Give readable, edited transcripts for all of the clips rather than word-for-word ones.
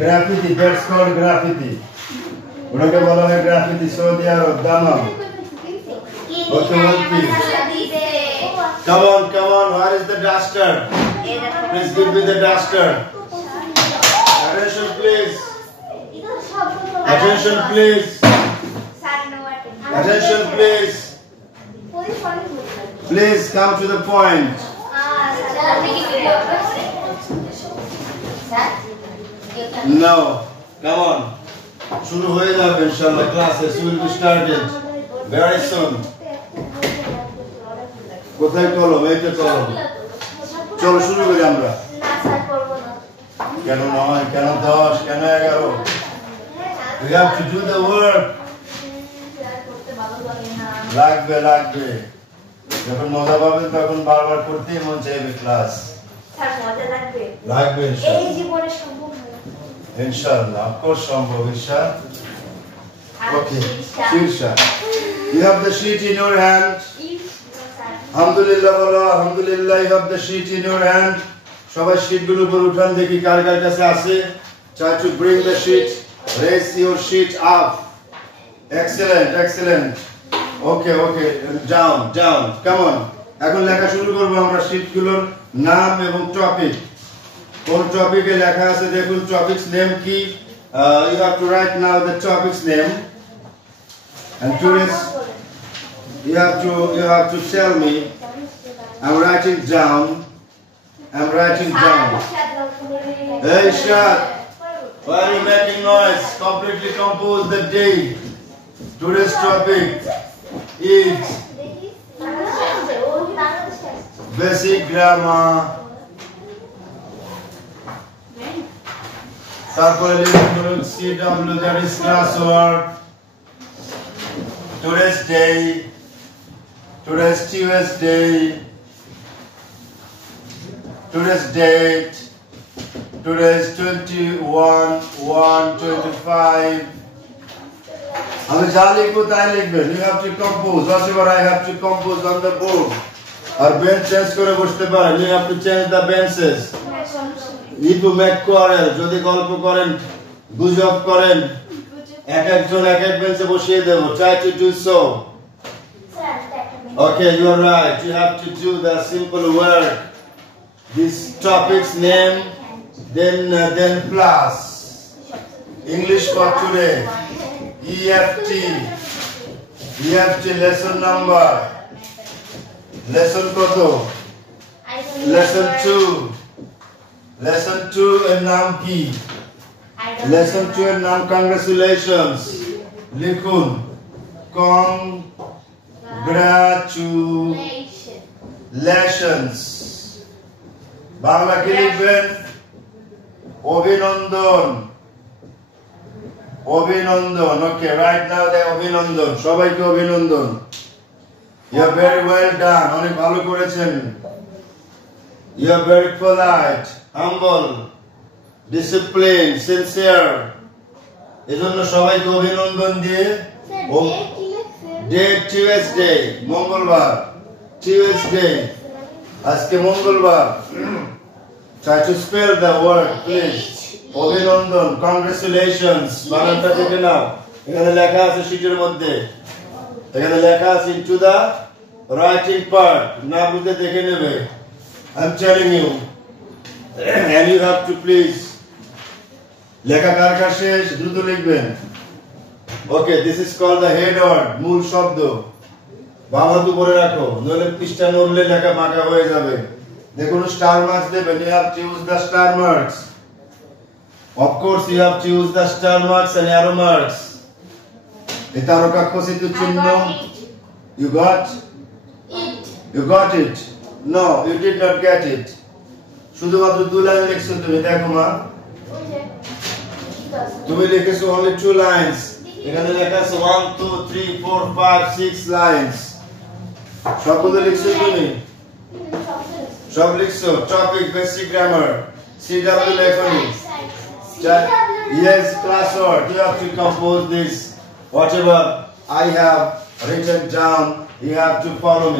Graffiti, that's called graffiti. ওটাকে বলা হয় graffiti, Saudi Arab, দামাম। Okay, one please. Come on, where is the duster? Please give me the duster. Attention please. Attention please. Attention please. Please come to the point. No, come on. Shuru hoye jabe inshallah, classes will be started very soon. কোথায় কলম? এইটা কলম। চলো শুরু করি আমরা। কেন নয়, কেন 10, কেন 11? We have to do the work. লাগবে। যখন মজা পাবেন তখন বারবার করতেই মন চাইবে ক্লাস। স্যার মজা লাগবে এই জীবনে সম্ভব হবে ইনশাআল্লাহ। of course সম্ভব ইনশাআল্লাহ। Okay, Shirsha, you have the sheet in your hand. Alhamdulillah bolo, alhamdulillah, you have the sheet in your hand. সবাই sheet গুলো উপর উঠান দেখি কার কার কাছে আছে। Try to bring the sheet, raise your sheet up. Excellent. Okay, down, come on. এখন লেখা শুরু করব আমরা শীটগুলোর নাম এবং টপিক। কোন টপিকে লেখা আছে দেখুন, টপিকস নেম কি? You have to write now the topic's name, and tourists you have to tell me. I'm writing down. Hey Shad, why are you making noise? Completely compose the day. Today's topic is basic grammar. তারপরে লিখুন CW, that is classwork. Today's day, today's Tuesday, today's date, today's 21/1/25. আমি যা লিখবো তাই লিখবেন। You have to compose, whatever I have to compose on the board. আর bench change করে বসতে পারেন। You have to change the benches. If you make quarrel, যদি গল্প করেন, গুজব করেন, একজন এক বেঞ্চে বসিয়ে দেব। Try to do so. Okay, you are right. You have to do the simple work. This topic's name, then plus. English for today. EFT lesson number. Lesson koto? Lesson 2 এর নাম কি? Lesson 2 এর নাম congratulations. লিখুন congratulations. Bangla কি লিখবেন? অভিনন্দন। Okay, right now the অভিনন্দন। সবাইকে অভিনন্দন। You are very well done. অনেক ভালো করেছেন। You are very polite, humble, disciplined, sincere. এজন্য সবাইকে অভিনন্দন দিয়ে ডেট Tuesday, মঙ্গলবার। Tuesday, আজকে মঙ্গলবার। Try to spell the word, please. অভিনন্দন, congratulations, বানানটা দেখে নাও। এখানে লেখা আছে শীটের মধ্যে। এখানে লেখা আছে into the writing part. না বুঝে দেখে নেবে। I'm telling you. And you have to please. লেখা কার কাছে দ্রুত লিখবেন। Okay, this is called the head word, মূল শব্দ। বাম হাত উপরে রাখো, নইলে পৃষ্ঠা নড়লে লেখা বাঁকা হয়ে যাবে। দেখুন স্টার মার্কস দেবেন। You have to use the star marks. Of course, you have to use the star marks and arrow marks. এই তারকা খচিত চিহ্ন। You got it. No, you did not get it. শুধুমাত্র 2 লাইন লিখছো তুমি। দেখো মা, তুমি লিখেছো only 2 lines. এখানে লেখা আছে 1 2 3 4 5 6 lines. সবগুলো লিখছো তুমি? সব লিখছো। Topic, basic grammar, CW লেখনি। Yes, classwork. You have to compose this. Whatever I have written down, you have to follow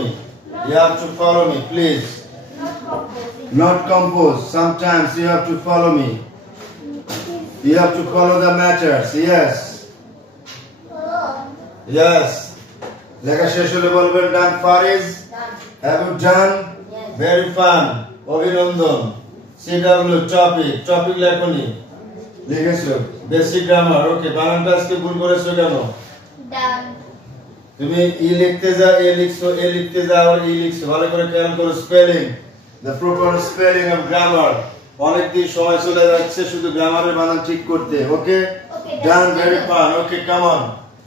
me. Please. Not compose. Sometimes you have to follow me. You have to follow the matters. Yes. Yes. লেখা শেষ হলে বলবেন done Faris. Have you done? Yes. Very fun. অভিনন্দন। CW topic লেখনি। লিখেছো basic grammar. ওকে, বানানটা আজকে ভুল করেছো কেন? Done. তুমি ই লিখতে যাও, এ লিখছো, এ লিখতে যাও আর ই লিখছো। ভালো করে খেয়াল করো spelling, the proper spelling of grammar। অনেক দিন সময় চলে যাচ্ছে শুধু গ্রামারের বানান ঠিক করতে। Okay, done, very fun. Okay, come on.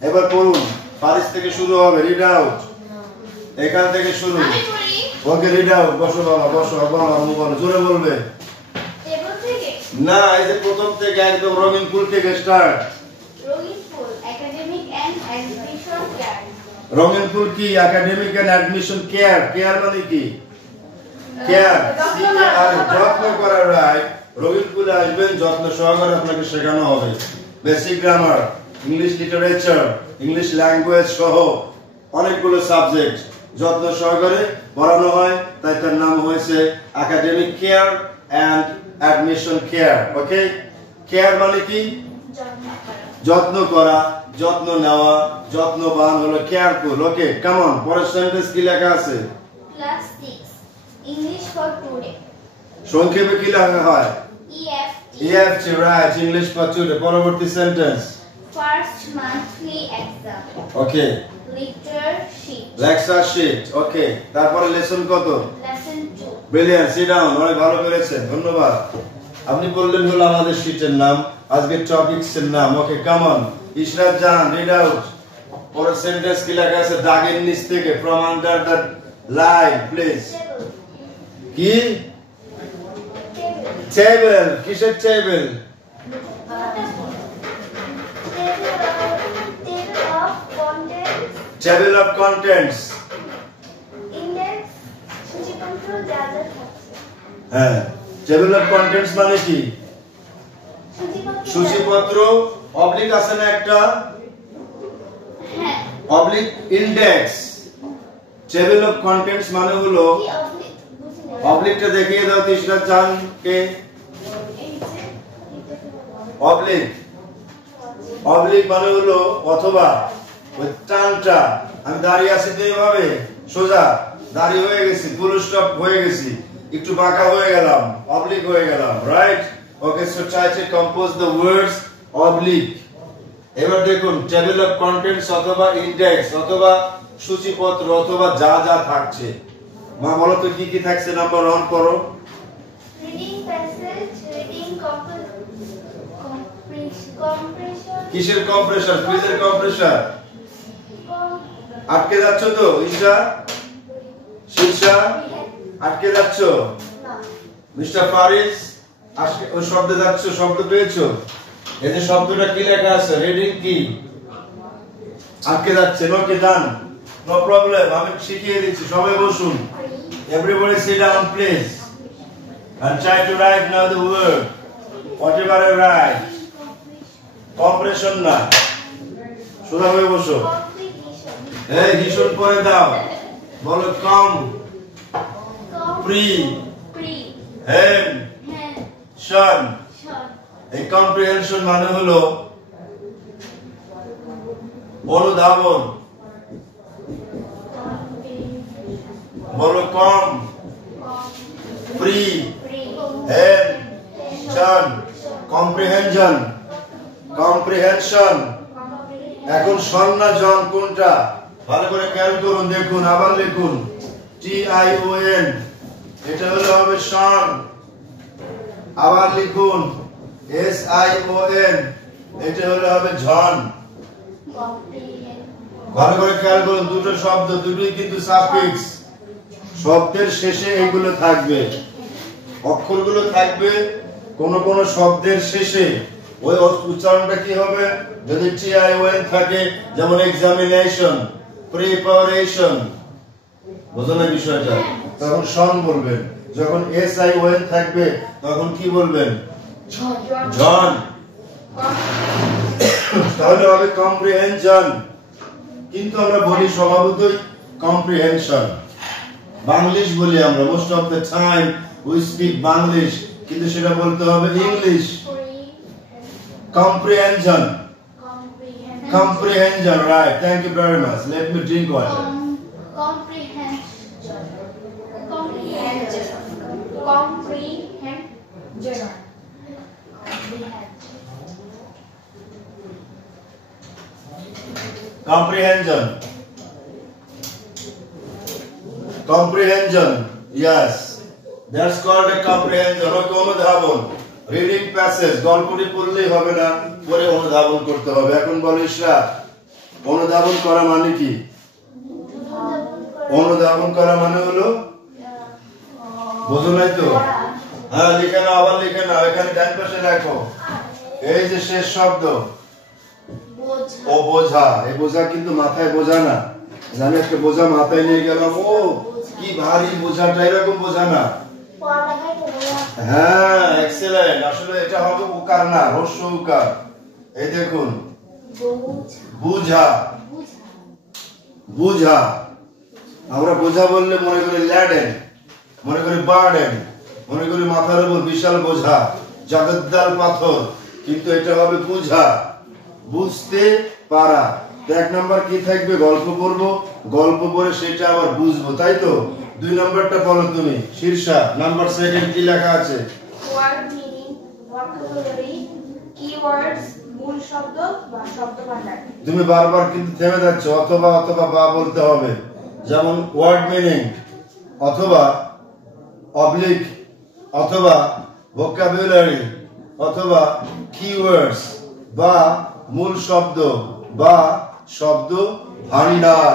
এবার পড়ুন, ফারিস থেকে শুরু হবে। রিড আউট, এখান থেকে শুরু। আমি পড়ি। ওকে, রিড আউট। বসো বাবা, বসো। বলো, আম্মু বলো, জোরে বলবে। টেবিল থেকে। না, এই যে প্রথম থেকে একদম রঙিন ফুল থেকে স্টার্ট। রঙিন ফুল, একাডেমিক এন্ড অ্যাডমিশন কেয়ার। রঙিন ফুল কি? Academic and admission care. Care মানে কি? কেয়ার, আর যত্ন করা। রাইট। রঙিন ফুলে আসবেন, যত্ন সহকারে আপনাকে শেখানো হবে basic grammar, English literature, English language সহ অনেকগুলো সাবজেক্ট যত্ন সহকারে পড়ানো হয়, তাই তার নাম হয়েছে academic care and admission care. Okay, care মানে কি? যত্ন করা, যত্ন নেওয়া, যত্নবান হলো কেয়ারফুল। Okay, come on. পরের সেন্টেন্স কি লেখা আছে? Class 6 English for today. সংক্ষেপে কি লেখা হয়? EFT EFT, right, English for today. পরবর্তী sentence. First monthly exam. Okay, lecture sheet. Lecture sheet. Okay, তারপরে লেসন কত? লেসন 2। Brilliant, sit down. অনেক ভালো করেছেন, ধন্যবাদ। আপনি বললেন হলো আমাদের শীটের নাম, আজকের টপিকস এর নাম। Okay, come on. Ishrat Jahan, read out. পরের সেন্টেন্স কি লেখা আছে? দাগের নিচ থেকে, from under the line, please. কি? টেবিল। কিসের টেবিল? Table of contents. ইন্ডেক্স সূচিপত্র যা যা থাকছে। হ্যাঁ, টেবিল অফ কন্টেন্টস মানে কি? সূচিপত্র। অবলিক আছে না একটা? হ্যাঁ। Oblique index. Table of contents মানে হলো, কি অবলিক? বুঝিনি। অবলিকটা দেখিয়ে দাও ইশরাত জাহানকে। এই যে অবলিক, অবলিক মানে হলো অথবা। ওই টানটা, আমি দাঁড়িয়ে আছি তো এইভাবে সোজা দাঁড়িয়ে হয়ে গেছি, ফুল স্টপ হয়ে গেছি, একটু বাঁকা হয়ে গেলাম, অবলিক হয়ে গেলাম। Right. Okay, so try to compose the words oblique. এবার দেখুন, টেবিল অফ কন্টেন্টস অথবা ইন্ডেক্স অথবা সূচিপত্র অথবা যা যা থাকছে। মা বলো তো কি কি থাকছে? নাম্বার 1 করো। Reading passage, reading compression. কিসের কম্প্রেশন? কুইজের কম্প্রেশন। আটকে যাচ্ছ তো ঈশা, শীর্ষা? আটকে যাচ্ছ? না। মিস্টার ফারিস, আজকে ওই শব্দে যাচ্ছ, শব্দ পেয়েছো? এই যে শব্দটা কি লেখা আছে? রিডিং কি? আটকে যাচ্ছে। ওকে, ডান, নো প্রবলেম। আমি শিখিয়ে দিচ্ছি, সবাই বসুন। Everybody sit down please and try to write now the word whatever I write. Compression না, সোজা হয়ে বসো। এই ভীষণ পরে দাও, বলো কম, প্রি, হেন, শন। এই কম্প্রিহেনশন মানে হলো অনুধাবন। বলো কম, প্রি, হেন, শন। Comprehension, comprehension. এখন শন না জন কোনটা? ভালো করে খেয়াল করুন, দেখুন, আবার লিখুন। TION, এটা হলো হবে শন। আবার লিখুন SION, এটা হলো হবে জন। ভালো করে খেয়াল করুন, দুটো শব্দ, দুটোই কিন্তু সাফিক্স। শব্দের শেষে এগুলো থাকবে, অক্ষরগুলো থাকবে কোন কোন শব্দের শেষে। ওই উচ্চারণটা কি হবে? যদি TION থাকে, যেমন এক্সামিনেশন, প্রিপারেশন, বুঝলেন না বিষয়টা? তখন শন বলবেন। যখন SION থাকবে তখন কি বলবেন? জন। তাহলে হবে কম্প্রিহেনশন। কিন্তু আমরা বলি স্বভাবতই কম্প্রিহেনশন। বাংলিশ বলি আমরা, most of the time we speak Banglish, কিন্তু সেটা বলতে হবে English. Comprehension. Comprehension, right. Thank you very much. Let me drink water. Comprehension. Comprehension. Comprehension. Yes. That's called a comprehension. Okay, অনুধাবন। Reading passage. গল্পটি পড়লেই হবে না, পরে অনুধাবন করতে হবে। এখন বলো ইশরাত, অনুধাবন করা মানে কি? অনুধাবন করা মানে হলো, বুঝো নাই তো? হ্যাঁ, লিখে নাও, আবার লিখে নাও। এখানে ডান পাশে লেখো। এই যে শেষ শব্দ ও বোঝা। এই বোঝা কিন্তু মাথায় বোঝা না। জানি একটা বোঝা মাথায় নিয়ে গেলাম, ও কি ভারী বোঝাটা, এরকম বোঝা না। হ্যাঁ, এক্সেলেন্ট। আসলে এটা হবে উকার না, হ্রস্ব উকার। এই দেখুন, বুঝা। বুঝা। আমরা বোঝা বললে মনে করি ল্যাডেন, মনে করি বার্ডেন, মনে করি মাথার উপর বিশাল বোঝা, জগদ্দাল পাথর। কিন্তু এটা হবে বুঝা, বুঝতে পারা। তো এক নাম্বার কি থাকবে? গল্প পড়বো, গল্প পড়ে সেটা আবার বুঝবো, তাই তো? 2 নাম্বারটা বলো তুমি, শীর্ষা। নাম্বার 2 কি লেখা আছে? ওয়ার্ড মিনিং, ভোকাবুলারি, কিওয়ার্ডস, মূল শব্দ বা শব্দ ভান্ডার। তুমি বারবার কিন্তু থেমে যাচ্ছ, অথবা অথবা বা বলতে হবে। যেমন ওয়ার্ড মিনিং অথবা অবলিক অথবা ভোকাবুলারি অথবা কিওয়ার্ডস বা মূল শব্দ বা শব্দ ভান্ডার।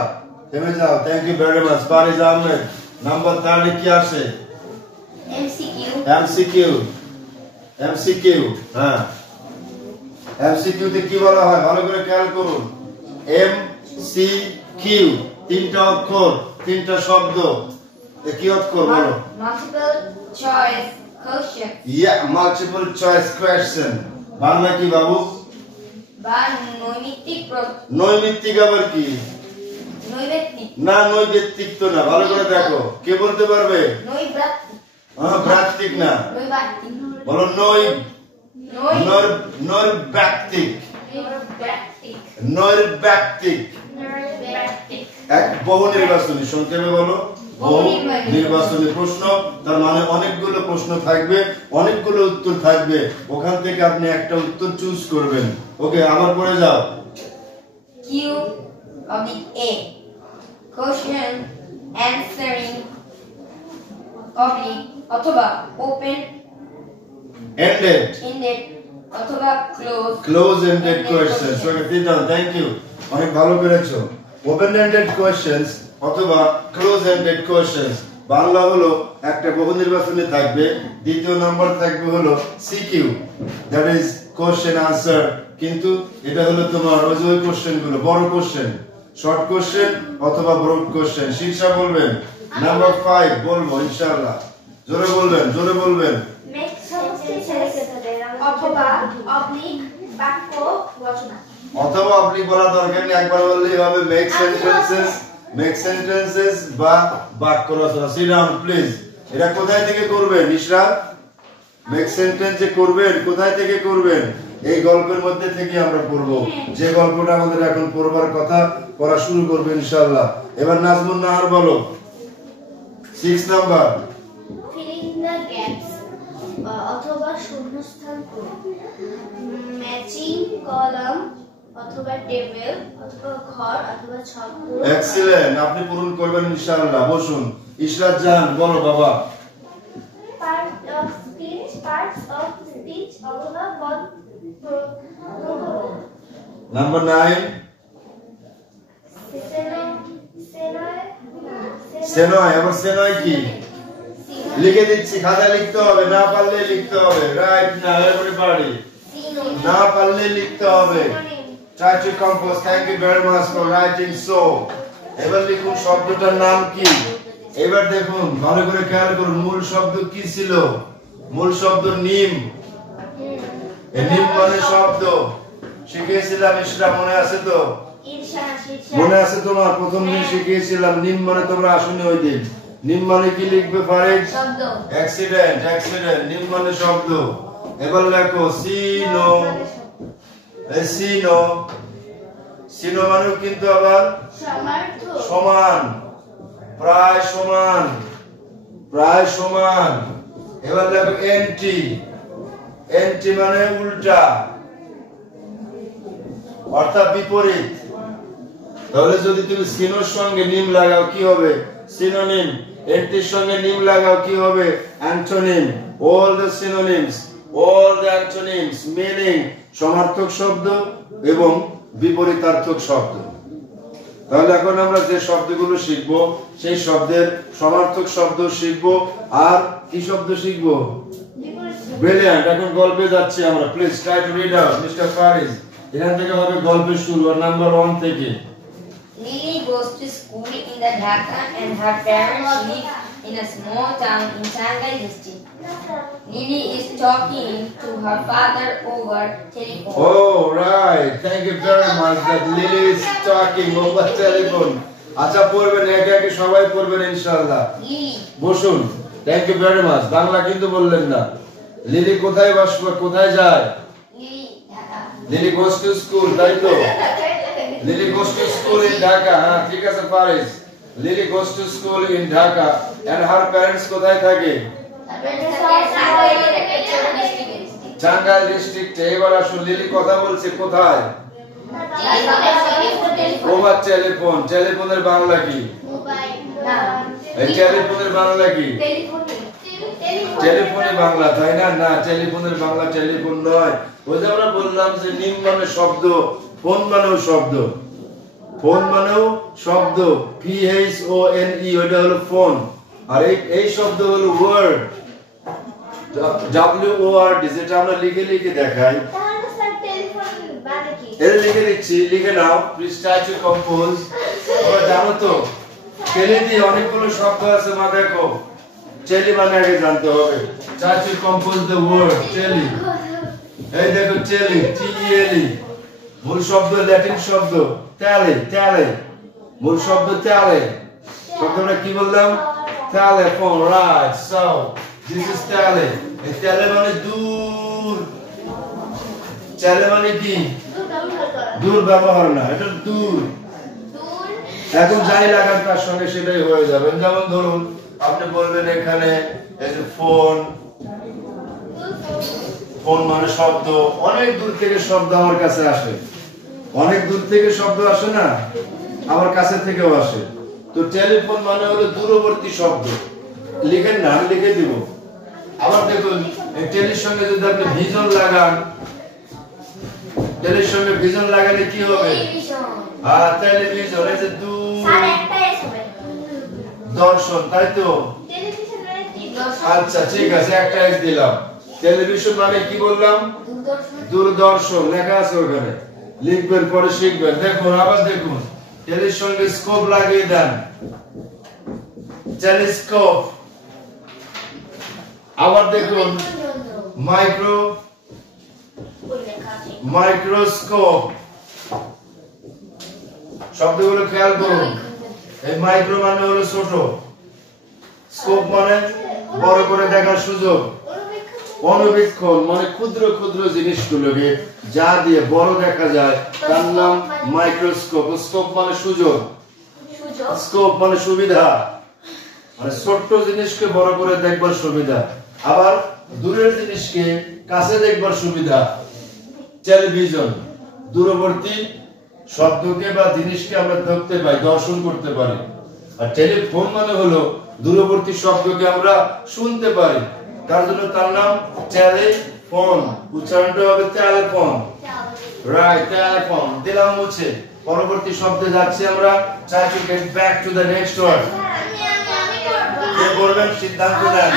থেমে যাও। Thank you very much. Fariz Ahmed. Number 3 কি আসে? এমসিকিউ। এমসিকিউ। এমসিকিউ, হ্যাঁ। এমসিকিউ তে কি বলা হয় ভালো করে খেয়াল করুন। এমসিকিউ 3টা অক্ষর, 3টা শব্দ। কি অক্ষর বলো? Multiple choice question. Multiple choice question. Bangla কি বাবু? বা নৈমিত্তিক প্রশ্ন। নৈমিত্তিক আবার কি? নৈবেত্তিক না, নৈবেত্তিক তো না। ভালো করে দেখো, কে বলতে পারবে? নৈব্রাত্তিক। ব্রাত্তিক না, নৈবাত্তিক। বলো নৈর্ব্যক্তিক। নৈর্ব্যক্তিক। এক বহু নির্বাচনী, সংক্ষেপে বলো বহু নির্বাচনী প্রশ্ন। তার মানে অনেকগুলো প্রশ্ন থাকবে, অনেকগুলো উত্তর থাকবে, ওখান থেকে আপনি একটা উত্তর চুজ করবেন। ওকে, আবার পড়ে যাও। Q oblique A, question answering oblique অথবা ওপেন এন্ডেড অথবা close ended questions. Okay, sit down. Thank you, অনেক ভালো করেছো। ওপেন এন্ডেড কোয়েশ্চেনস অথবা ক্লোজ এন্ডেড কোয়েশ্চেনস। বাংলা হলো একটা বহু নির্বাচনী থাকবে, দ্বিতীয় নাম্বার থাকবে হলো CQ, that is question answer. কিন্তু এটা হলো তোমার ওই কোশ্চেন গুলো, বড় কোশ্চেন, শর্ট কোশ্চেন অথবা ব্রড কোশ্চেন। শীর্ষা বলবেন। নাম্বার 5 বলবো ইনশাআল্লাহ। জোরে বলবেন, জোরে বলবেন। অথবা অবলিক বাক্য রচনা। অথবা অবলিক বলা দরকার নেই, একবার বললেই হবে। মেক সেন্টেন্সেস, মেক সেন্টেন্সেস বা বাক্য রচনা। Sit down please. এটা কোথায় থেকে করবেন ইশরাত? মেক সেন্টেন্স যে করবেন, কোথায় থেকে করবেন? এই গল্পের মধ্যে থেকে আমরা পড়ব, যে গল্পটা আমাদের এখন পড়বার কথা, পড়া শুরু করব ইনশাআল্লাহ। এবার নাজমুন নাহার বলো 6 নাম্বার। ফিলিং দ্য গ্যাপস অথবা শূন্যস্থান পূরণ। ম্যাচিং কলাম অথবা টেবিল অথবা ঘর অথবা ছক। এক্সিলেন্ট, আপনি পূরণ করবেন ইনশাআল্লাহ। বসুন। ইশরাত জাহান বলো বাবা। পার্টস অফ স্পিচ অথবা পদ। নাম্বার 9 সেনয়। আবার সেনয় কি? লিখে দিচ্ছি, খাতা লিখতে হবে, না পারলে লিখতে হবে। রাইট না, এভরিবডি। না পারলে লিখতে হবে। Try to compose. Thank you very much for writing so. এবার লিখুন শব্দটার নাম কি। এবার দেখুন, ভালো করে খেয়াল করুন, মূল শব্দ কি ছিল? মূল শব্দ নিম। নিম মানে শব্দ শিখিয়েছিলাম, ইশরা মনে আছে তো? মনে আছে তোমার? প্রথম দিন শিখিয়েছিলাম নিম মানে, তোমরা আসুনি ওই দিন। নিম মানে কি লিখবে ফারিদ? শব্দ। Accident, accident. নিম মানে শব্দ। এবার লেখো সিনো সিনো, সিনো মানে কিন্তু আবার সমান, প্রায় সমান, প্রায় সমান। এবার দেখো এন্টি, এন্টি মানে উল্টা অর্থাৎ বিপরীত। তাহলে যদি তুমি সিনোর সঙ্গে নিম লাগাও কি হবে? সিনোনিম। এন্টির সঙ্গে নিম লাগাও কি হবে? Antonym. All the synonyms, all the antonyms meaning সমার্থক শব্দ এবং বিপরীতার্থক শব্দ। তাহলে এখন আমরা যে শব্দগুলো শিখব সেই শব্দের সমার্থক শব্দ শিখব আর কি শব্দ শিখব? ব্রিলিয়ান্ট। এখন গল্পে যাচ্ছি আমরা। Please try to read out mister Fariz. এখান থেকে হবে গল্পের শুরু আর নাম্বার 1 থেকে। Lily goes to school in the Dhaka and her parents live in a small town in Shanghai district. Lily is talking to her father over telephone. Oh right, thank you very much that Lily is talking over telephone. আচ্ছা পড়বেন, একে একে সবাই পড়বেন ইনশাআল্লাহ। Lily, বসুন। Thank you very much. Bangla কিন্তু বললেন না। লিলি কোথায় বাস করে, কোথায় যায়? Lily, Dhaka. Lily goes to school, তাই তো? Lily goes to school in Dhaka. হ্যাঁ ঠিক আছে Fariz. Lily goes to school in Dhaka and her parents কোথায় থাকে? টাঙ্গাইল ডিস্ট্রিক্টে। এবার আসুন লিলি কথা বলছে কোথায়? Over telephone. টেলিফোনের বাংলা কি? এই টেলিফোনের বাংলা কি? টেলিফোনে বাংলা, তাই না? না, টেলিফোনের বাংলা টেলিফোন নয়। ওই যে আমরা বললাম যে নিম মানে শব্দ, ফোন মানেও শব্দ। ফোন মানেও শব্দ, PHONE, ওটা হলো ফোন। আর এই শব্দ হলো ওয়ার্ড, WORD, যেটা আমরা লিখে লিখে দেখাই। এটা লিখে দিচ্ছি, লিখে নাও। Please try to compose. তোমরা জানো তো টেলি দিয়ে অনেকগুলো শব্দ আছে, মা দেখো। টেলি মানে আগে জানতে হবে। Try to compose the word tele. এই দেখো টেলি, TELE। মূল শব্দ ল্যাটিন শব্দ টেলে, টেলে। মূল শব্দ টেলে। শব্দটা কি বললাম? Telephone, right. So this is টেলে। এই টেলে মানে দূর। টেলে মানে কি? দূর ব্যবহার না, এটা দূর। এখন যাই লাগান তার সঙ্গে সেটাই হয়ে যাবে। যেমন ধরুন আপনি বলবেন এখানে এই যে ফোন, ফোন মানে শব্দ। অনেক দূর থেকে শব্দ আমার কাছে আসে, অনেক দূর থেকে শব্দ আসে না, আমার কাছে থেকেও আসে। তো টেলিফোন মানে হলো দূরবর্তী শব্দ। লিখেন না, আমি লিখে দিব। আবার দেখুন এই টেলির সঙ্গে যদি আপনি ভিজন লাগান, টেলির সঙ্গে ভিজন লাগালে কি হবে? আর টেলিভিশন, এই যে দর্শন, তাই তো? আচ্ছা ঠিক আছে, একটা এস দিলাম। টেলিভিশন মানে কি বললাম? দূরদর্শন। লেখা আছে ওখানে, লিখবেন পরে শিখবেন। দেখুন আবার দেখুন, টেলির সঙ্গে স্কোপ লাগিয়ে দেন, টেলিস্কোপ। আবার দেখুন মাইক্রোস্কোপ। শব্দগুলো খেয়াল করুন। এই মাইক্রো মানে হলো ছোট, স্কোপ মানে বড় করে দেখার সুযোগ, অনুবীক্ষণ মানে ক্ষুদ্র ক্ষুদ্র জিনিসগুলোকে যা দিয়ে বড় দেখা যায় তার নাম মাইক্রোস্কোপ। স্কোপ মানে সুযোগ, স্কোপ মানে সুবিধা, মানে ছোট্ট জিনিসকে বড় করে দেখবার সুবিধা, আবার দূরের জিনিসকে কাছে দেখবার সুবিধা। টেলিভিশন দূরবর্তী শব্দকে বা জিনিসকে আমরা দেখতে পাই, দর্শন করতে পারি। আর টেলিফোন মানে হলো দূরবর্তী শব্দকে আমরা শুনতে পারি, তার জন্য তার নাম টেলিফোন। উচ্চারণটা হবে টেলিফোন, রাইট? টেলিফোন দিলাম মুছে। পরবর্তী শব্দে যাচ্ছি আমরা। Try to get back to the next word. কে বলবেন? সিদ্ধান্ত নেন।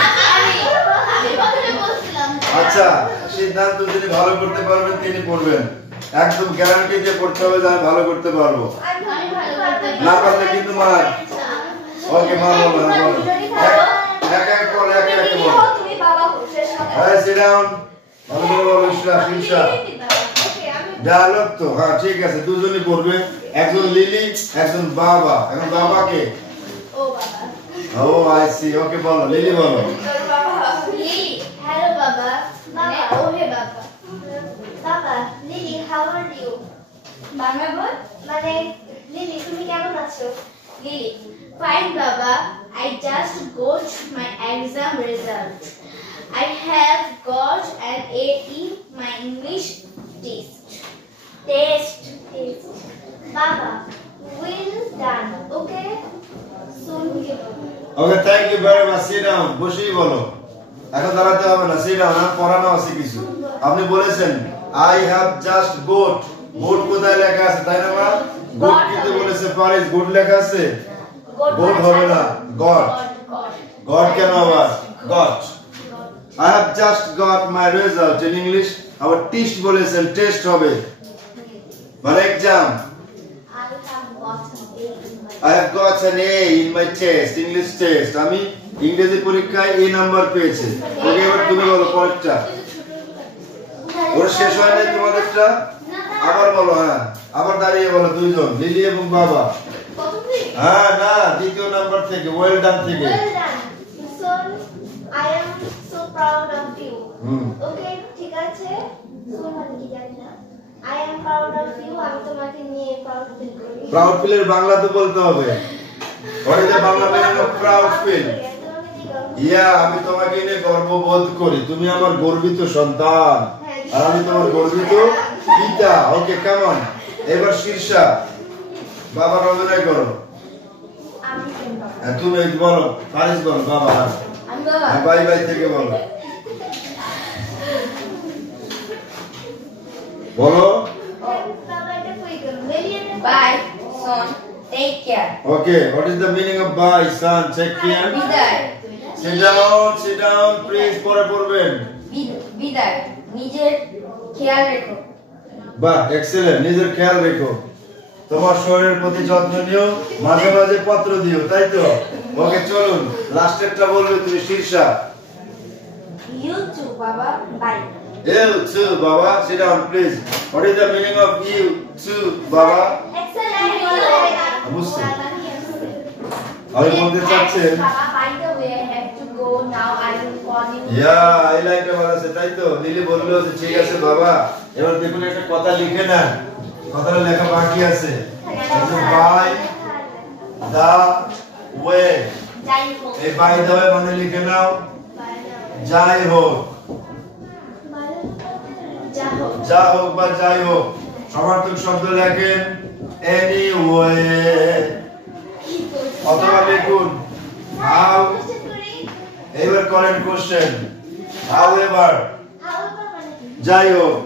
আচ্ছা, সিদ্ধান্ত যিনি ভালো করতে পারবেন তিনি পড়বেন। একদম গ্যারান্টি দিয়ে পড়তে হবে যে আমি ভালো করতে পারবো, না পারলে কিন্তু মার। ওকে মা বলো, এক এক বল, এক এক বল। হ্যাঁ সিট ডাউন, ভালো করে বলো। ঈশা ডায়লগ তো, হ্যাঁ ঠিক আছে, দুজনই পড়বে। একজন লিলি, একজন বাবা। এখন বাবাকে ও আই সি। ওকে বলো, লিলি বলো। Hello, Baba. Baba, oh hey, Baba. Baba, Lily, how are you? Bangla বল। মানে লিলি তুমি কেমন আছো? Lily, Fine, Baba. I just got my exam result. I have got an A in my English test. Baba, well done. Okay? Soon give up. Okay, thank you very much. Sit down. বসেই বলো। এখন দাঁড়াতে হবে না। Sit down. পড়ানো আছে কিছু। আপনি বলেছেন I have just got. got কোথায় লেখা আছে তাই না মা? got কিন্তু বলেছে পারিস got লেখা আছে। got হবে না। got. got কেন আবার? got. I have just got my result in English. আবার টেস্ট বলেছেন টেস্ট হবে। মানে exam. I have got an A in my test, English test. আমি ইংরেজি পরীক্ষায় A নাম্বার পেয়েছি। ওকে এবার তুমি বলো পরেরটা। ওর শেষ হয় নাই তোমাদেরটা? আবার বলো হ্যাঁ। আবার দাঁড়িয়ে বলো দুইজন, লিলি এবং বাবা। হ্যাঁ না, দ্বিতীয় নাম্বার থেকে ওয়েল ডান থেকে। Well done. So I am so proud of you. Okay, ঠিক আছে? শোন মানে কি জানি না। I am proud of you. আমি তোমাকে নিয়ে proud feel করি। প্রাউড ফিলের বাংলা তো বলতে হবে। What is the Bangla meaning of proud feel? আমি তোমাকে নিয়ে গর্ববোধ করি। তুমি আমার গর্বিত সন্তান। আর আমি তোমার গর্বিত পিতা। ওকে কাম অন। এবার শীর্ষা। বাবার অভিনয় করো। আমি কেন বাবা? তুমি বলো, ফারিস বলো বাবা। আমি বাবা। বাই বাই থেকে বলো। বলো। বাবা এটা কই গেল? বেরিয়ে নে। Bye, son. Take care. Okay, what is the meaning of bye, son? Take care. বিদায়। Sit down, please. পরে পড়বেন। বিদায়। নিজের খেয়াল রেখো। বাহ, এক্সেলেন্ট। নিজের খেয়াল রেখো। তোমার শরীরের প্রতি যত্ন নিও, মাঝে মাঝে পত্র দিও, তাই তো? ওকে চলুন, লাস্টেরটা বলবে তুমি শীর্ষা। You too, বাবা. Bye. You too, Baba. Sit down, please. What is the meaning of you too, Baba? Excellent. বুঝছি। আমি বলতে চাচ্ছেন Baba, by the way, I have to go now. I will call you. এই লাইনটা ভালো আছে, তাই তো? লিলি বললো যে ঠিক আছে বাবা। এবার দেখুন একটা কথা লিখে না। কথাটা লেখা বাকি আছে। By the way. যাই হোক। এই বাই দা ওয়ে মানে লিখে নাও। যাই হোক। যা হোক বা যাই হোক। সমার্থক শব্দ লেখেন এনিওয়ে অথবা লিখুন হাউ। এবার করেন কোশ্চেন হাউএভার। যাই হোক।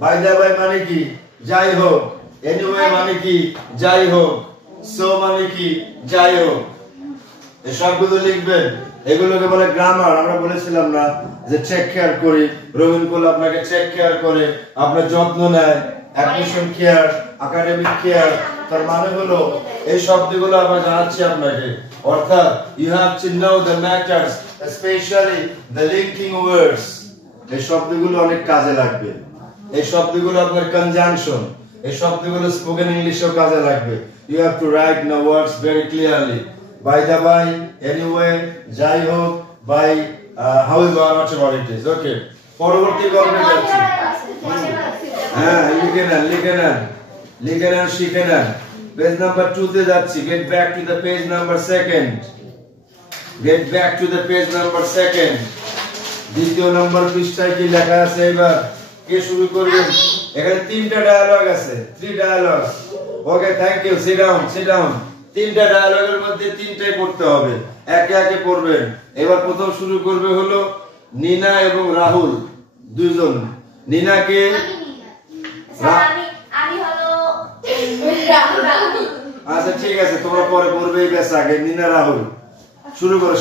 বাই দা ওয়ে মানে কি? যাই হোক। এনিওয়ে মানে কি? যাই হোক। সো মানে কি? যাই হোক। এই সবগুলো লিখবেন। এগুলোকে বলে গ্রামার। আমরা বলেছিলাম না যে টেক কেয়ার করি। রবিন কোল আপনাকে টেক কেয়ার করে, আপনার যত্ন নেয়, অ্যাডমিশন কেয়ার, একাডেমিক কেয়ার। তার মানে হলো এই শব্দগুলো আমরা জানাচ্ছি আপনাকে। অর্থাৎ you have to know the matters, specially the linking words. এই শব্দগুলো অনেক কাজে লাগবে। এই শব্দগুলো আপনার কনজাংশন, এই শব্দগুলো স্পোকেন ইংলিশেও কাজে লাগবে। You have to write the words very clearly. By the by, anyway, যাই হোক, by however, whatever it is. Okay. পরবর্তী গল্পে যাচ্ছি। হ্যাঁ, লিখে নেন, শিখে নেন। Page number 2 তে যাচ্ছি। Get back to the page number 2. Get back to the page number 2. দ্বিতীয় নম্বর পৃষ্ঠায় কি লেখা আছে এবার? কে শুরু করবে? এখানে 3টা ডায়ালগ আছে। 3 dialogues. Okay, thank you. Sit down. 3টা ডায়ালগের মধ্যে 3টাই পড়তে হবে। একে একে পড়বেন। এবার প্রথম শুরু করবে হলো নীনা এবং রাহুল দুইজন। নীনাকে আমি হলো রাহুল। আচ্ছা ঠিক আছে, তোমরা পরে পড়বেই বেশ আগে। নীনা রাহুল শুরু করো।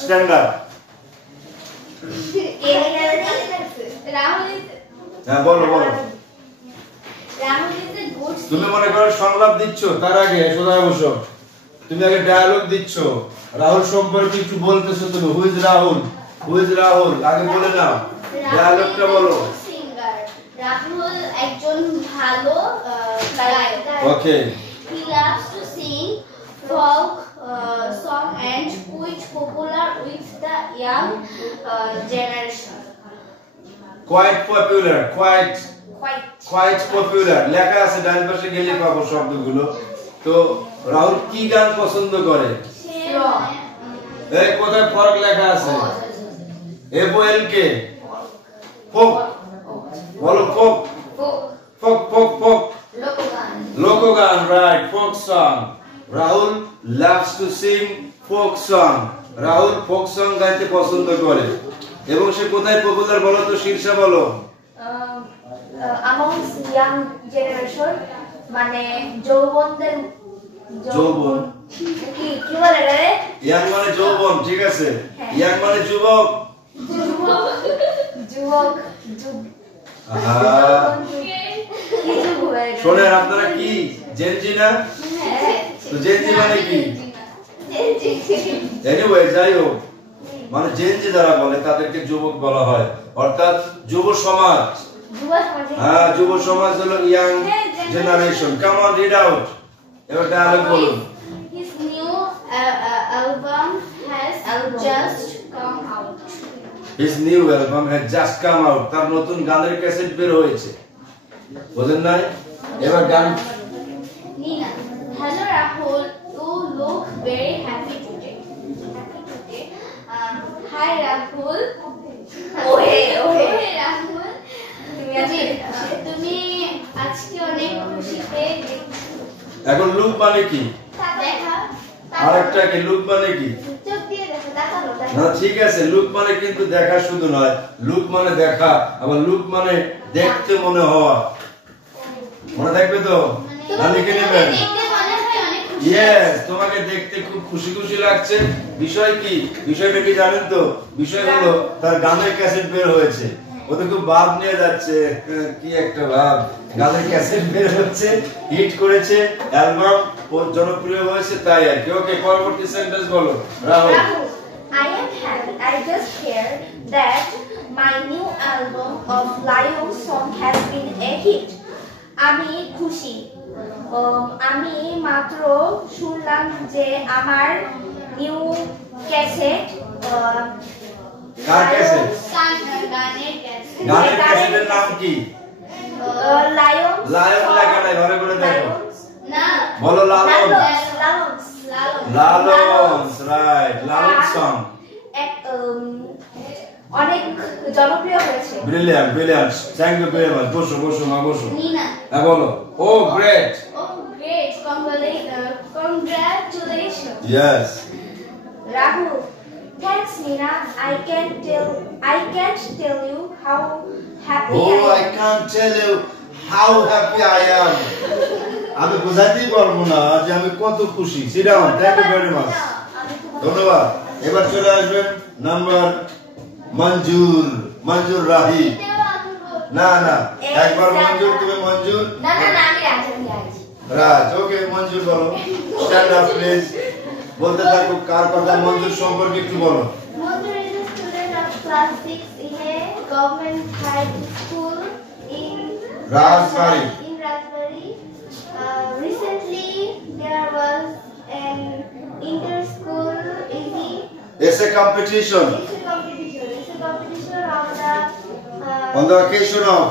Stand up. রাহুল হ্যাঁ বলো। Rahul is a good. তুমি মনে করো সংলাপ দিচ্ছ, তার আগে সোজা বসো। তুমি আগে ডায়ালগ দিচ্ছ, রাহুল সম্পর্কে একটু বলতেছো তুমি। হু ইজ রাহুল আগে বলে নাও, ডায়ালগটা বলো। রাহুল একজন ভালো গায়ক। ওকে। He loves to sing folk song and which popular with the young generation. Quite popular. Quite quite popular লেখা আছে ডান পাশে গেলে পাবো শব্দগুলো তো রাহুল কি গান পছন্দ করে এই কোথায় ফরক লেখা আছে FOL কে ফোক বলো ফোক ফোক ফোক ফোক লোকগান right folk song Rahul loves to sing folk song Rahul folk song গাইতে পছন্দ করে এবং সে কোথায় পপুলার বলো তো শীর্ষে বলো amongst young generation মানে যৌবনদের যৌবন কি বলে রে ইয়াং মানে যৌবন ঠিক আছে ইয়াং মানে যুবক যুবক শোনেন আপনারা কি জেনজি না তো জেনজি মানে কি এনিওয়ে যাই হোক মানে জেনজি যারা বলে তাদেরকে যুবক বলা হয় অর্থাৎ যুব সমাজ হ্যাঁ যুব সমাজ হলো young generation come on read out এবার ডায়লগ বলুন His new album has just come out. His new album has just come out. তার নতুন গানের ক্যাসেট বের হয়েছে বুঝেন না এবার গান Nina, hello Rahul, you look very happy today. Hi Rahul. Ohe Rahul. তুমি আজকে অনেক খুশিতে এখন লুক মানে কি দেখা আরেকটা কি লুক মানে কি চোখ দিয়ে দেখো দেখানো না ঠিক আছে লুক মানে কিন্তু দেখা শুধু নয় লুক মানে দেখা আবার লুক মানে দেখতে মনে হওয়া মনে থাকবে তো না লিখে নেবেন ইয়েস তোমাকে দেখতে খুব খুশি খুশি লাগছে বিষয় কি বিষয়টা কি জানেন তো বিষয় হলো তার গানের ক্যাসেট বের হয়েছে ও তো খুব ভাব নিয়ে যাচ্ছে কি একটা ভাব গানের ক্যাসেট বের হচ্ছে হিট করেছে অ্যালবাম জনপ্রিয় হয়েছে তাই আর কি ওকে পরবর্তী সেন্টেন্স বলো Rahul I am happy. I just heard that my new album of Lion song has been a hit. আমি খুশি আমি মাত্র শুনলাম যে আমার নিউ ক্যাসেট কার ক্যাসেট গানের ক্যাসেট গানের ক্যাসেটের নাম কি লায়ন লায়ন লেখা নাই ভালো করে দেখো না বলো লালন লালন রাইট লালন সং অনেক জনপ্রিয় হয়েছে brilliant brilliant thank you very much বসো বসো মা বসো নিনা হ্যাঁ বলো oh great Oh, great! Congratulations, yes Rahul. Thanks, Nina. I can't tell you how happy Oh, I I am. can't tell you how happy I am. আমি বোঝাতেই পারবো না যে আমি কত খুশি sit down thank you very much ধন্যবাদ এবার চলে আসবেন নাম্বার মঞ্জুর রাহি না না একবার মঞ্জুর তুমি মঞ্জুর না আমি রাজ ওকে মঞ্জুর বলো স্ট্যান্ড আপ প্লিজ বলতে থাকো কার কথা মঞ্জুর সম্পর্কে একটু বলো Manjur is a student of class 6 in a government high school in Rajbari. Recently, there was an inter-school essay competition on the occasion of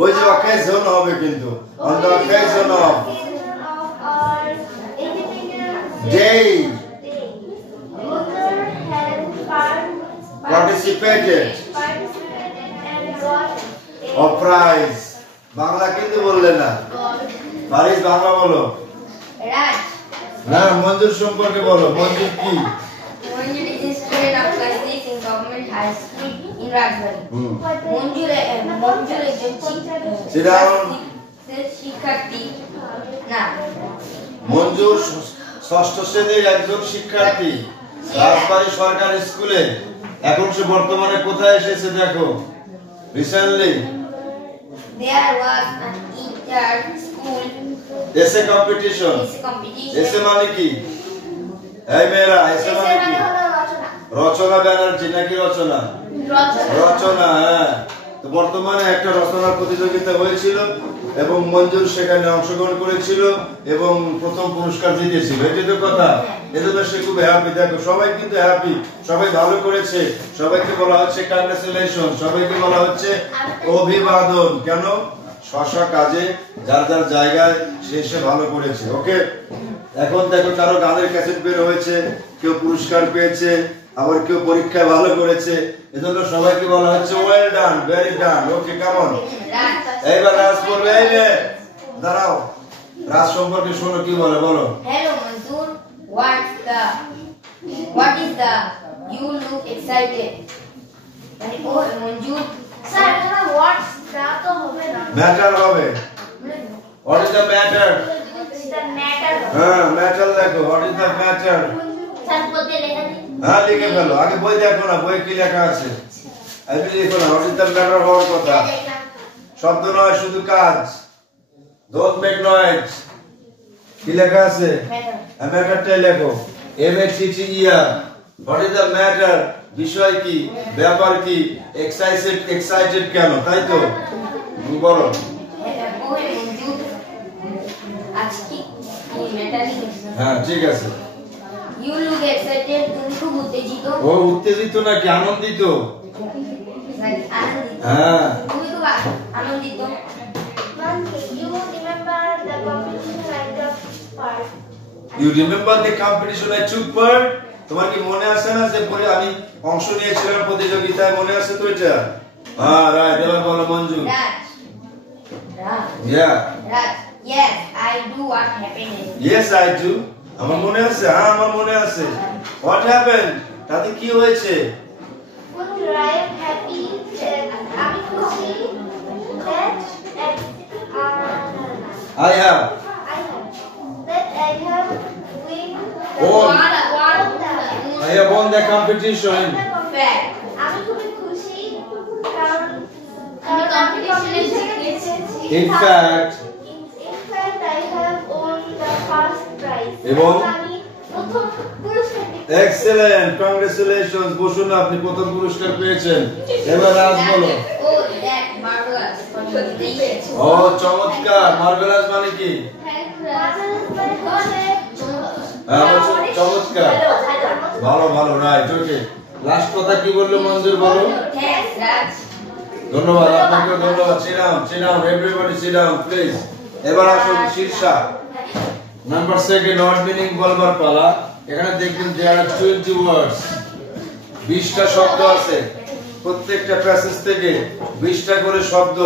ওই যে occasion হবে কিন্তু on the occasion of our Independence day Manjur has participated and got of prize Bangla কিন্তু বললে না prize Bangla বলো Raj. না মঞ্জুর সম্পর্কে বলো মঞ্জুর কি Manjur is a student of class 6 in government high school in Rajbari. Manjur Sit down. শিক্ষার্থী না মঞ্জুর ষষ্ঠ শ্রেণীর একজন শিক্ষার্থী রাজবাড়ী সরকারি স্কুলে এখন সে বর্তমানে কোথায় এসেছে দেখো recently there was an inter school এসে কম্পিটিশন এসে মানে কি এই মেয়েরা এসে মানে কি রচনা ব্যানার্জি নাকি রচনা রচনা হ্যাঁ তো বর্তমানে একটা রচনা প্রতিযোগিতা হয়েছিল এবং মঞ্জুর সেখানে অংশগ্রহণ করেছিল এবং প্রথম পুরস্কার জিতেছিল। এটাই তো কথা। এজন্য সে খুব হ্যাপি। দেখো সবাই কিন্তু হ্যাপি, সবাই ভালো করেছে, সবাইকে বলা হচ্ছে কংগ্রেচুলেশন, সবাইকে বলা হচ্ছে অভিবাদন। কেন? স্ব কাজে যার যার জায়গায় সে ভালো করেছে। ওকে, এখন দেখো কারো গানের ক্যাসেট বের হয়েছে, কেউ পুরস্কার পেয়েছে, আবার কেউ পরীক্ষায় ভালো করেছে। এজন্য সবাইকে বলা হচ্ছে ওয়েল ডান, ভেরি ডান। ওকে, কেমন? এইবার রাজ বলবে। এই নে দাঁড়াও, রাজ সম্পর্কে শোনো কি বলে, বলো। Hello Mansoor, what is the you look excited? মানে ও মঞ্জুর স্যার এখানে হোয়াটস দা তো হবে না, ম্যাটার হবে। What is the matter? The matter. হ্যাঁ, ম্যাটার দেখো। What is the matter? Sir বলতে লেখা দিন। হ্যাঁ, লিখে ফেলো। আগে বই দেখো না, বই কি লেখা আছে। আমি লিখো না। হোয়াট ইজ দ্য ম্যাটার হওয়ার কথা। শব্দ নয়, শুধু কাজ। Don't make noise. কি লেখা আছে? ম্যাটারটাই লেখো। MATTER। What is the matter? বিষয় কি, ব্যাপার কি, এক্সাইটেড কেন, তাই তো? বলো। ওহে মঞ্জুর আজকে কি ম্যাটার লিখেছো? হ্যাঁ, ঠিক আছে। You look excited, তুমি খুব উত্তেজিত। ও উত্তেজিত নাকি আনন্দিত? নাকি আনন্দিত? হ্যাঁ, তুমি খুব আনন্দিত। You remember the competition I took part? You remember the competition I took part? তোমার কি মনে আছে না যে আমি অংশ নিয়েছিলাম প্রতিযোগিতায়? মনে আছে তো এটা? হ্যাঁ, রাইট। এবার বলো Manju. Yes, I do. What happened? Yes, I do. আমার মনে আছে। হ্যাঁ, আমার মনে আছে। What happened? তাতে কি হয়েছে? I am happy that আমি খুশি that I have I have win won. I have won the Fact. competition. আমি খুবই খুশি কারণ আমি competition-এ জিতেছি। In fact, I have won the first prize. এবং আমি প্রথম পুরস্কার পেয়েছি। excellent, congratulations. বসুন, আপনি প্রথম পুরস্কার পেয়েছেন। এবার রাজ বলো। Oh, that marvelous. ও চমৎকার। মার্ভেলাস মানে কি? হ্যাঁ, চমৎকার। ভালো ভালো, রাইট। ওকে, লাস্ট কথা কি বললো মঞ্জুর, বলো। Thanks, Raj. ধন্যবাদ, আপনাকে ধন্যবাদ। sit down everybody, sit down please. এবার আসুন শীর্ষা নাম্বার 2 নট মিনিং বলবার পালা। এখানে দেখবেন there are 20 words, 20টা শব্দ আছে। প্রত্যেকটা প্যাসেজ থেকে 20টা করে শব্দ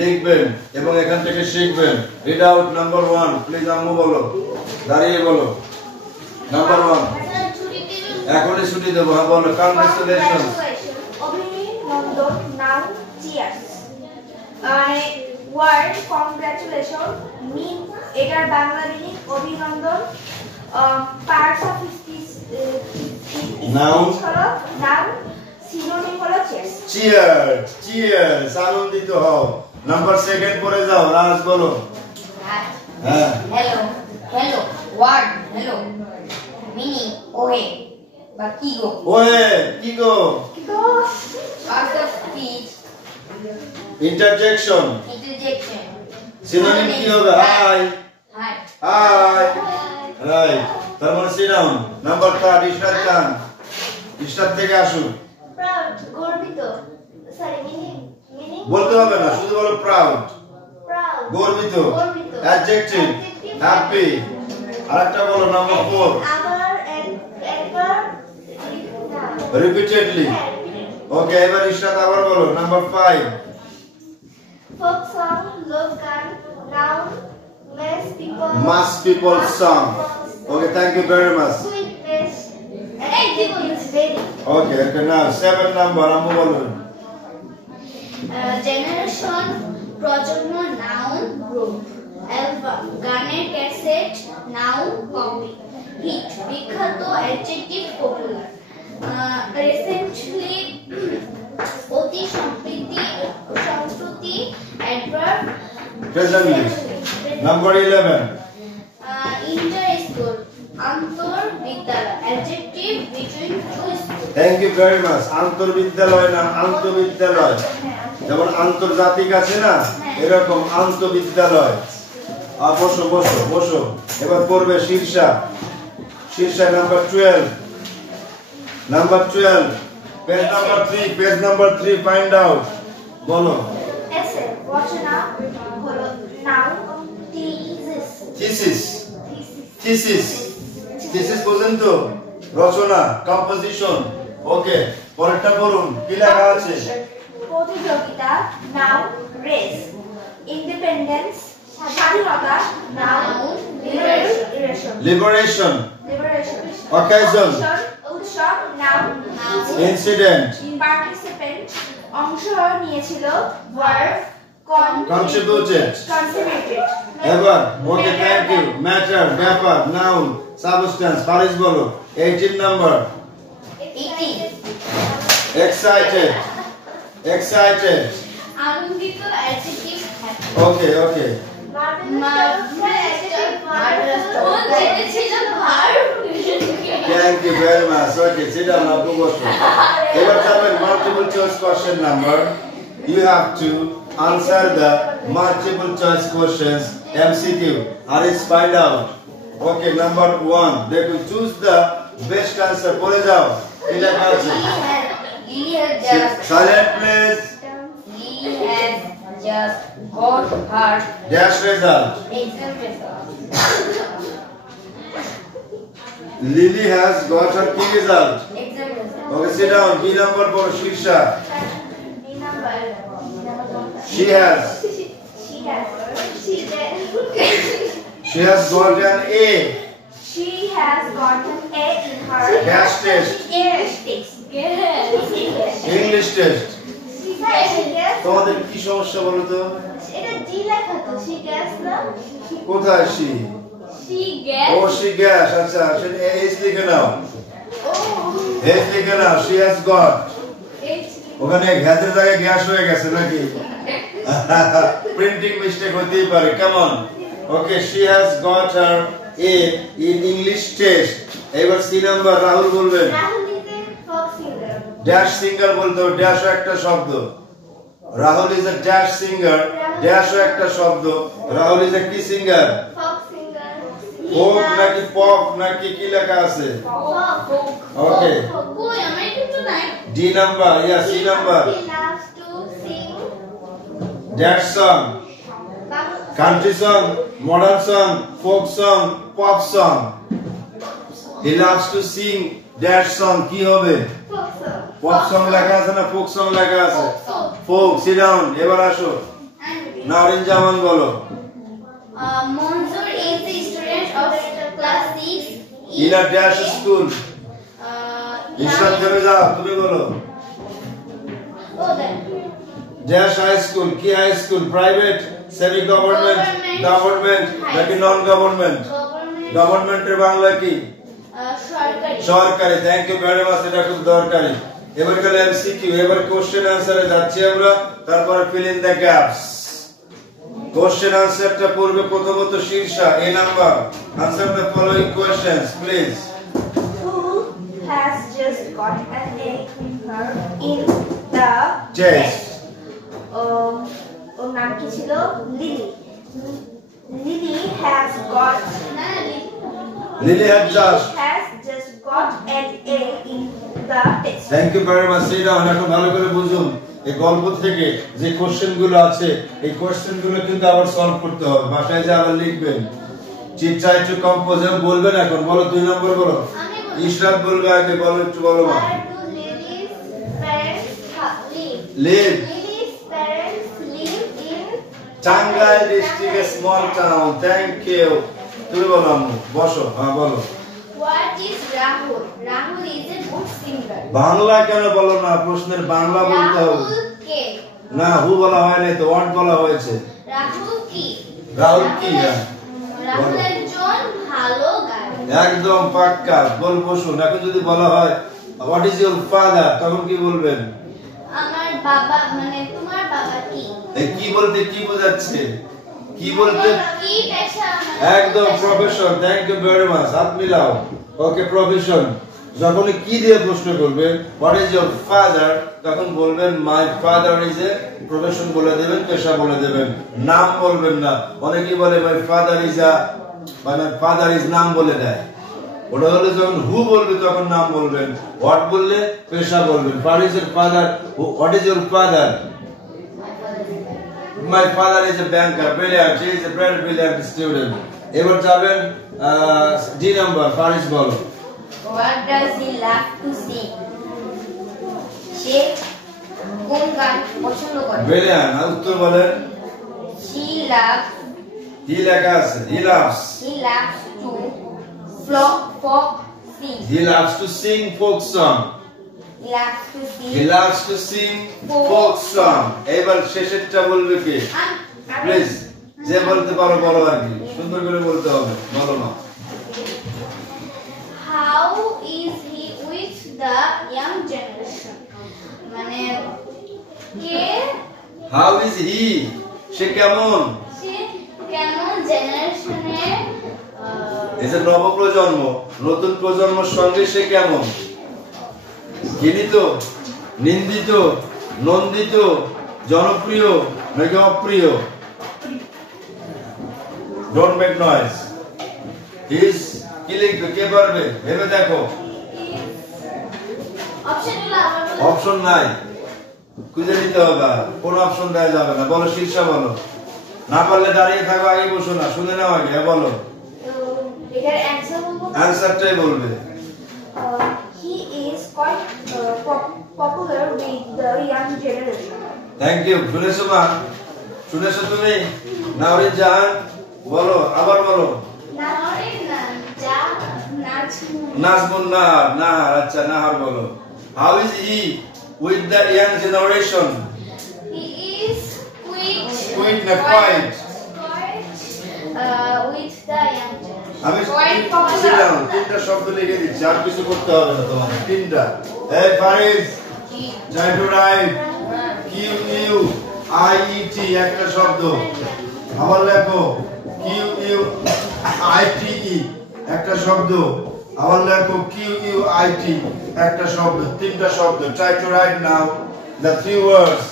লিখবেন এবং এখান থেকে শিখবেন। Read out number 1 please. আম্মু বলো, দাঁড়িয়ে বলো। নাম্বার 1। এখনই ছুটি দেবো। হ্যাঁ, বলো। কংগ্রেচুলেশন। অভিনন্দন, নাউন চিয়ার্স। ওয়ার্ড কংগ্রাচুলেশন মিন, এটার বাংলা মিনিং অভিনন্দন। Parts of speech Noun. হলো নাউন, সিনোনিম হলো চিয়ার্স। চিয়ার্স, আনন্দিত হও। নাম্বার 2 পরে যাও। রাজ বলো। হ্যাঁ, Hello. Word. Hello. Meaning. Ohe. বা কি গো? ওহে, কি গো? Parts of speech. Interjection. Interjection. Synonym কি হবে? হাই। Hi. Hi, right. তার মানে sit down. Number 3 Ishrat Khan. Ishrat থেকে আসুন। প্রাউড, গর্বিত। সরি, মিনিং বলতে হবে না, শুধু বলো প্রাউড। প্রাউড, গর্বিত। গর্বিত। Adjective happy. আরেকটা বলো নাম্বার 4 আবার একবার রিপিটেডলি। ওকে, এবার ইশরাত আবার বলো নাম্বার 5 ফোক সং, লোক গান। Noun mass people song. Okay, thank you very much. Sweetness, activities, very. Okay, now 7 number আম্মু বলুন। জেনারেশন, প্রজন্ম, নাউন, গ্রুপ। অ্যালবাম, গানের ক্যাসেট, নাউন, কপি। হিট, বিখ্যাত, অ্যাডজেক্টিভ, পপুলার। রিসেন্টলি, অতি সম্প্রতি, adverb. Presently. Number 11. Inter school, আন্তর বিদ্যালয়, adjective, between to school. Thank you very much. আন্তর্বিদ্যালয় না আন্তঃবিদ্যালয়। যেমন আন্তর্জাতিক আছে না, এরকম আন্তঃবিদ্যালয়। বসো বসো বসো। এবার পড়বে Shirsha. Shirsha number 12। Number 12 page number 3, page number 3 find out. বলো। এসে রচনা হলো নাউন থিসিস। থিসিস থিসিস বুঝেন তো? রচনা, কম্পোজিশন। ওকে, পরেরটা পড়ুন। কি লেখা আছে? প্রতিযোগিতা নাউন রেস। ইন্ডিপেন্ডেন্স স্বাধীনতা noun liberation. Liberation. Liberation. Occasion উৎসব নাউন ইনসিডেন্ট। পার্টিসিপেন্ট অংশ নিয়েছিল ভার্ব কন্ট্রিবিউটেড। এবার ওকে, থ্যাংক ইউ। ম্যাটার ব্যাপার নাউন সাবস্টেন্স। ফারিস বলো। 18 নাম্বার। এক্সাইটেড। এক্সাইটেড আনন্দিত adjective happy. Okay okay. Thank you very much. Okay, sit down. Abu Bosho. Ever time multiple choice question number, you have to answer the multiple choice questions MCQ. Or is find out. Okay, number 1. They will choose the best answer. Pole jao. Ila kache. Silent please. Lily has just got her Dash result. exam result. Lily has got her key result. Exam result. Okay, sit down. B number for Shirsha. She has got an A. She has gotten A in her Dash test. English test. তোমাদের কি সমস্যা বলো তো? এটা জি লেখা তো she gets না কোথায় she? O she gets। আচ্ছা, সেটা H লিখে নাও। H লিখে নাও। She has got। ওখানে ঘাতের জায়গায় গ্যাস হয়ে গেছে নাকি? প্রিন্টিং মিস্টেক হতেই পারে। Come on. Okay, she has got her A in English test. এবার সি নাম্বার রাহুল বলবেন। Rahul is a folk singer. Dash singer বলতে ড্যাশ একটা শব্দ। Rahul is a dash singer. Dash একটা শব্দ। রাহুল ইজ এ কি সিঙ্গার? Folk singer. ফোক নাকি pop নাকি কি লেখা আছে? ওকে, কই আমার কিছু নাই। D number. Yeah C number. He loves to sing dash song. Country song, modern song, folk song, pop song. He loves to sing that song. কি হবে? পপ সং লেখা আছে না ফোক সং লেখা আছে? ফোক। Sit down. এবার আসো। নাওরিন জামান বলো। Monsoor is the student of class 6 in a dash school. ঈশ্বর থেমে যাও, তুমি বলো। Dash high school. কি high school? Private, semi government, government নাকি নন গভর্নমেন্ট? গভর্নমেন্টের বাংলা কি? সরকারি। থ্যাংক ইউ ভেরি মাচ, এটা খুব দরকারি। এবার গেল এমসিকিউ। এবার কোশ্চেন আনসারে যাচ্ছি আমরা, তারপরে fill in the gaps. Question আনসারটা পড়বে প্রথমত Shirsha. A number. Answer the following questions please. who has just got an A in the test. ওর নাম কি ছিল? Lily. Lily has got Lily has just got an A in the test. Thank you very much. এটা এখন ভালো করে বুঝুন। এই গল্প থেকে যে কোশ্চেন গুলো আছে, এই কোশ্চেন গুলো কিন্তু আবার সলভ করতে হবে। বাসায় যে আবার লিখবেন। চিটচাই টু কম্পোজ বলবেন এখন। বলো 2 নম্বর বলো। ইশরাত বলবে আগে। বলো একটু বলো মা। Where do Lily's parents live? Live. Lily's parents live in Tangail district, a small town. Thank you. তুমি বলো আম্মু। বসো। হ্যাঁ বলো। What is Rahul? Rahul is a good singer. Bangla কেন বলো না? প্রশ্নের বাংলা বলতে হবে। Rahul কে? না, হু বলা হয় নাই তো, ওয়াট বলা হয়েছে। রাহুল কি? রাহুল কি? রাহুল একজন ভালো গায়ক। একদম পাক্কা। বলবো শুন। এখন যদি বলা হয় হোয়াট ইজ ইওর ফাদার, তখন কি বলবেন? আমার বাবা, মানে তোমার বাবা কি? এই কি বলতে কি বোঝাচ্ছে? কি বলতে? কি পেশা? একদম profession. Thank you very much. হাত মিলাও। Okay, profession. যখন কি দিয়ে প্রশ্ন করবেন হোয়াট ইজ ইওর ফাদার, তখন বলবেন my father is a, profession বলে দেবেন, পেশা বলে দেবেন, নাম বলবেন না। অনেকেই বলে মাই ফাদার ইজ আ, মানে ফাদার ইজ নাম বলে দেয়। ওটা হলে যখন হু বলবে তখন নাম বলবেন, হোয়াট বললে পেশা বলবেন। What is your father, what is your father, my father is a banker, brilliant, he is a very brilliant student. এবার যাবেন ডি নাম্বার, ফারিস বলো। What does he love to sing? সে কোন গান পছন্দ করে? ব্রিলিয়ান্ট, উত্তর বলেন। She loves, হি লেখা আছে, he loves, he loves to folk sing. He loves to Singh folk song, He loves to sing. He loves to Singh folk song. এবার শেষেরটা বলবে কে? প্লিজ, যে বলতে পারো বলো, আর কি সুন্দর করে বলতে হবে, বলো না। How is he with the young generation? মানে কে, হাউ ইজ হি, সে কেমন? সে কেমন জেনারেশনের এই যে নবপ্রজন্ম, নতুন প্রজন্মের সঙ্গে সে কেমন? ঘৃণিত, নিন্দিত, নন্দিত, জনপ্রিয় নাকি অপ্রিয়? Don't make noise. ইজ কি লিখবে, কে পারবে? ভেবে দেখো, অপশন নাই, খুঁজে নিতে হবে, কোন অপশন দেওয়া যাবে না। বলো শীর্ষা, বলো। না পারলে দাঁড়িয়ে থাকো, আগে বসো না, শুনে নাও আগে, বলো। এটার অ্যানসার বলবো। অ্যানসারটাই বলবে। He is quite popular with the young generation. Thank you. শুনেছো মা, শুনেছো তুমি? নাওরিন জাহান বলো, আবার বলো। নাজমুন নাহার, নাহার, আচ্ছা নাহার বলো। How is he with the young generation? He is with না quite? with the young generation. আমি Quite popular. তিনটা শব্দ লিখে দিচ্ছি, আর কিছু করতে হবে না তোমার, তিনটা। এই Faris, try to write Q U I E T, একটা শব্দ। আবার লেখো Q U I T E, একটা শব্দ। আবার লেখো কিউ ইউ আই টি, একটা শব্দ। তিনটা শব্দ। Try to right now the three words.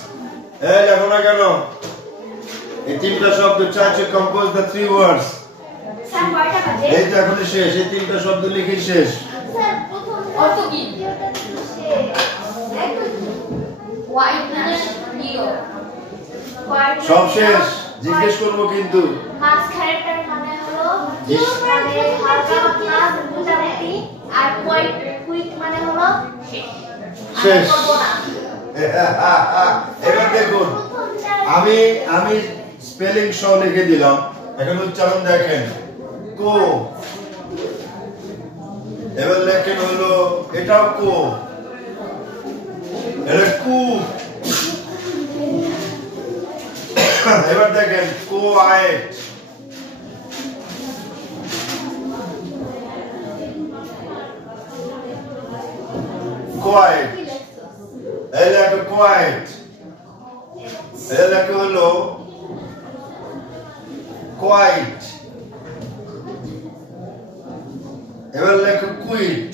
এই লেখো না কেন? এই তিনটা শব্দ, try to compose the three words. এই তো এখন শেষ, এই তিনটা শব্দ লিখে শেষ। অর্থ কি? Whiteness, hero. সব শেষ, জিজ্ঞেস করবো কিন্তু। মাঝখানেরটার মানে হলো মানে হালকা পাতলা মোটামুটি, আর কুইক মানে হলো শেষ। এবার দেখুন, আমি স্পেলিং সহ লিখে দিলাম, এখন উচ্চারণ দেখেন। কো, এবার লেখেন হলো, এটাও কো, এটা কু। এবার দেখেন কোয়াইট, কোয়াইট, এই লেখো কোয়াইট, এই লেখো হলো কোয়াইট। এবার লেখো কুইট।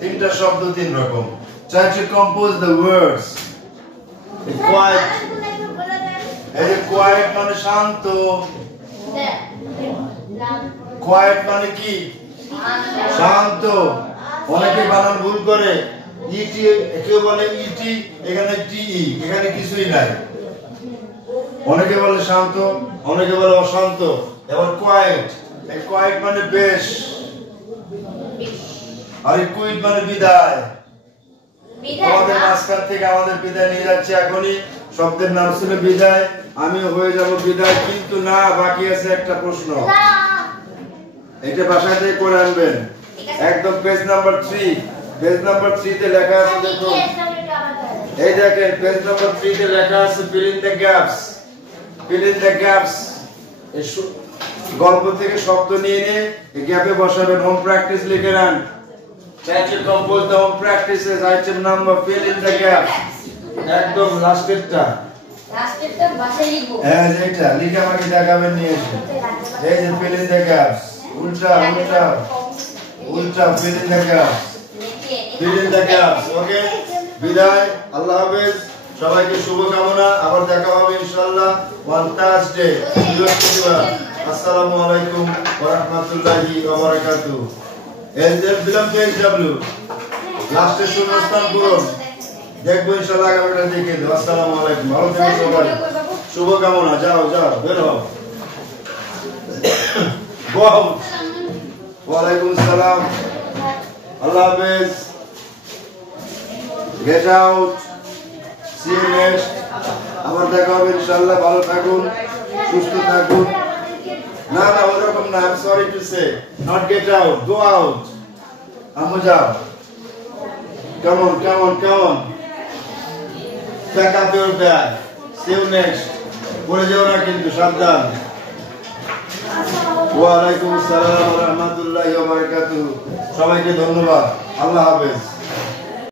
তিনটা শব্দ, তিন রকম। Try to compose the words. Quiet. এই quiet মানে শান্ত। Quiet মানে কি? শান্ত। অনেকে বানান ভুল করে, ইটি কেউ বলে ইটি, এখানে টিই, এখানে কিছুই নাই। অনেকে বলে শান্ত, অনেকে বলে অশান্ত। এবার কোয়াইট, এই কোয়াইট মানে বেশ, আর এই কুইট মানে বিদায়। আমাদের মাঝখান থেকে আমাদের বিদায় নিয়ে যাচ্ছে এখনই। শব্দের নাম ছিল বিদায়, আমিও হয়ে যাব বিদায়, কিন্তু না, বাকি আছে একটা প্রশ্ন। এটা বাসায় থেকে করে আনবেন, একদম পেজ নাম্বার 3। পেজ নাম্বার 3 তে লেখা আছে, দেখুন এই দেখেন, পেজ নাম্বার 3 তে লেখা আছে fill in the gaps, fill in the gaps। এই গল্প থেকে শব্দ নিয়ে নিয়ে এই গ্যাপে বসাবেন। হোম প্র্যাকটিস লিখে নেন। Try to compose the home practices, item number, fill in the gaps। একদম লাস্টেরটা, লাস্টেরটা বাসায় লিখবো। হ্যাঁ, যেটা লিখে আমাকে দেখাবেন নিয়ে এসে। এই যে fill in the gaps, উল্টা উল্টা। উল্টা fill in the gaps. Fill in the gaps. Okay? বিদায়, আল্লাহ হাফেজ। সবাইকে শুভকামনা। আবার দেখা হবে ইনশাআল্লাহ on Thursday, বৃহস্পতিবার। আসসালামু আলাইকুম ওয়া রাহমাতুল্লাহি ওয়া বারাকাতুহু। এলজেড বিলম টু এক্সডব্লিউ। লাস্টে শূন্যস্থান পূরণ। দেখবো ইনশাআল্লাহ আগামীটা দেখে দেব। আসসালামু আলাইকুম। ভালো থেকো সবাই। শুভকামনা। যাও যাও বের হও। Go out. ওয়ালাইকুম সালাম। আল্লাহ হাফেজ। Get out. See you next. আবার দেখা হবে ইনশাআল্লাহ। ভালো থাকুন, সুস্থ থাকুন। না না ওরকম না, I'm sorry to say. Not get out. Go out. আম্মু যাও। Come on, come on, come on. Pack up your bag. See you next. পড়ে যাও না কিন্তু, সাবধান। ওয়ালাইকুম আসসালাম ওয়া রাহমাতুল্লাহি ওয়া বারাকাতুহু। সবাইকে ধন্যবাদ। আল্লাহ হাফেজ।